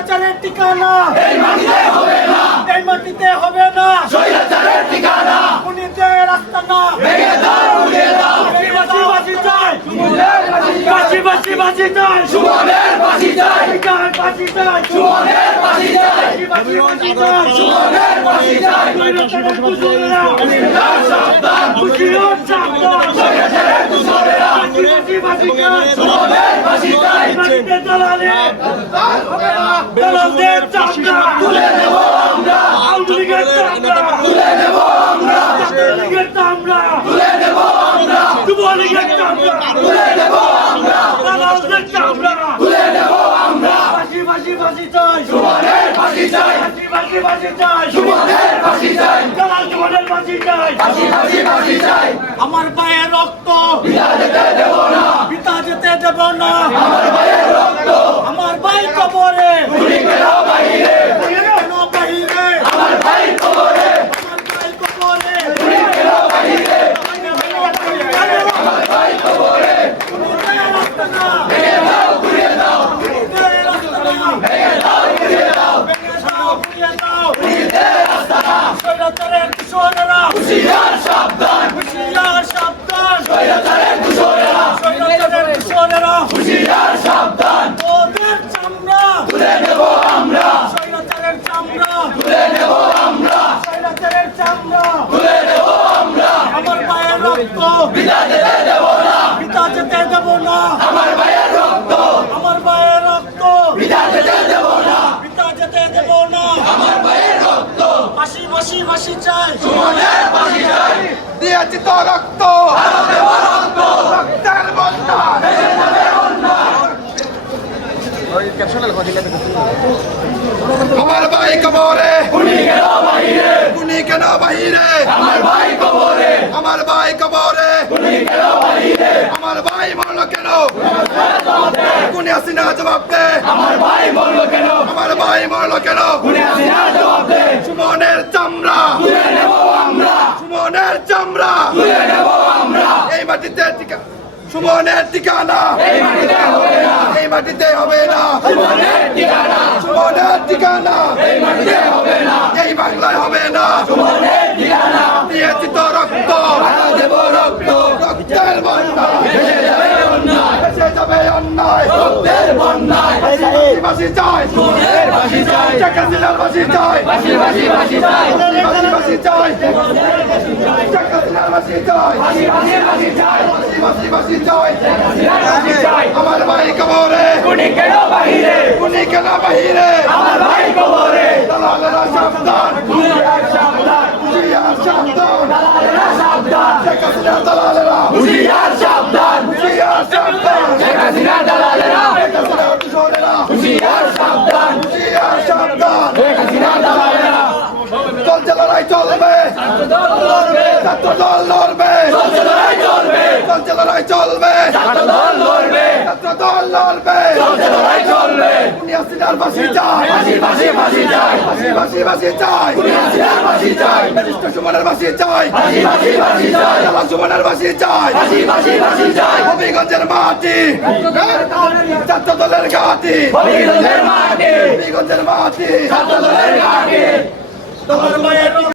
স্বৈরাচারের ঠিকানা এই মাটিতে হবে না, এই মাটিতে হবে না স্বৈরাচারের ঠিকানা খুনিদের আস্তানা ভেঙে দাও, উড়িয়ে দাও। বাঁচি বাঁচি চাই সুমনের ফাঁসি চাই, বাঁচি বাঁচি বাঁচি চাই সুমনের ফাঁসি চাই, বাঁচি চাই সুমনের ফাঁসি চাই, বাঁচি বাঁচি চাই সুমনের ফাঁসি চাই। স্বৈরাচারের দোসরেরা হুঁশিয়ার সাবধান, হুঁশিয়ার সাবধান স্বৈরাচারের দোসরেরা, বাঁচি বাঁচি চাই সুমনের ফাঁসি চাই। মাটিতে দালালে আর হবে না, দালালদের চামড়া তুলে নেব আমরা, আওয়ামী লীগের চামড়া তুলে নেব আমরা, জাতীয় লীগের চামড়া তুলে নেব আমরা, যুব লীগের চামড়া তুলে নেব আমরা, দালালদের চামড়া তুলে নেব আমরা। বাঁচি বাঁচি বাঁচি চাই সুমনের ফাঁসি চাই, বাঁচি বাঁচি বাঁচি চাই সুমনের ফাঁসি চাই, দালাল জীবনের বাঁচি চাই ফাঁসি ফাঁসি ফাঁসি চাই। আমার পায়ে রক্ত বিনা যেতে দেব না, পিতা যেতে দেব না আমার ভাইয়ের রক্ত আমার ভাই কবরে গুলি কেন বাহিরে, কেন বাহিরে আমার ভাই কবরে আমার ভাই কবরে গুলি কেন বাহিরে, আমার ভাই কবরে ভেঙে দাও, ঘুরিয়ে দাও, ভেঙে দাও, ঘুরিয়ে দাও। ঈদের আস্তানা, হুঁশিয়ার সাবধান, স্বৈরাচারের দোসরেরা, হুঁশিয়ার সাবধান। তুলে নেব আমরা, তুলে নেব আমরা, তুলে নেব আমরা। আমার পায়ের রক্ত বিনা যেতে দেব না, পিতা যেতে দেব না আমার ভাইয়ের রক্ত আমার ভাইয়ের রক্ত বিনা যেতে দেব না, পিতা যেতে দেব না আমার ভাইয়ের রক্ত ফাঁসি ফাঁসি ফাঁসি চাই সুমনের ফাঁসি চাই। দিয়েছি তো রক্ত আরো দেব রক্ত, রক্তের বন্যা ভেসে যাবে অন্যায়। আমার ভাই কবরে গুলি কেন বাহিরে, গুলি কেন বাহিরে আমার ভাই কবরে আমার ভাই কবরে গুলি কেন বাহিরে, আমার ভাই মরলো কেন গুনি হাসিনা জবাব দে আমার ভাই বললো কেন, আমার ভাই মরলো কেন গুলি হাসিনা জবাব দে। সুমনের চামড়া তুলে নেব আমরা, সুমনের চামড়া তুলে নেব আমরা, এই মাটিতে সুমনের ঠিকানা এই মাটিতে হবে না, এই মাটিতে হবে না সুমনের ঠিকানা, সুমনের ঠিকানা এই মাটিতে হবে না, এই বাংলায় হবে না সুমনের ঠিকানা। দিয়েছি তো রক্ত আরো দেব রক্ত, রক্তের বন্যা ভেসে যাবে অন্যায়, এসে যাবে অন্যায় রক্তের বন্যায়। বাসি চাই সুমনের ফাঁসি চাই, শেখ হাসিনার বাসি চাই ফাঁসি ফাঁসি ফাঁসি চাই, বাসি চাই শেখ হাসিনার বাসি চাই ফাঁসি ফাঁসি ফাঁসি চাই, বাসি চাই হাসিনার ফাঁসি চাই। আমার ভাই কবরে গুলি কেন বাহিরে, গুলি কেন বাহিরে আমার ভাই কবরে দালালেরা সাবধান হুঁশিয়ার সাবধান, হুঁশিয়ার সাবধান দালালেরা সাবধান, শেখ হাসিনার দালালেরা হুঁশিয়ার সাবধান, হুঁশিয়ার সাবধান শেখ হাসিনার দালালেরা, শেখ হাসিনার কিশোরেরা হুঁশিয়ার সাবধান, হুঁশিয়ার সাবধান শেখ হাসিনার দালালেরা। চলছে লড়াই চলবে ছাত্রদল লড়বে, ছাত্রদল লড়বে চলছে লড়াই চলবে, চলছে লড়াই চলবে ছাত্রদল লড়বে, ছাত্রদল লড়বে চলছে লড়াই চলবে। উনি হাসিনার বাসি চাই ফাঁসি ফাঁসি ফাঁসি চাই, বাসি বাসি বাসি চাই গুলি হাসিনার ফাঁসি চাই, ম্যাজিস্ট্র সুমনের বাসি চাই ফাঁসি ফাঁসি ফাঁসি চাই, জেলা সুমনের বাসি চাই ফাঁসি ফাঁসি ফাঁসি চাই। হবিগঞ্জের মাটি ছাত্রদলের ঘাটি হবিগঞ্জের মাটি, হবিগঞ্জের মাটি ছাত্রদলের ঘাটি। তোমার মায়ের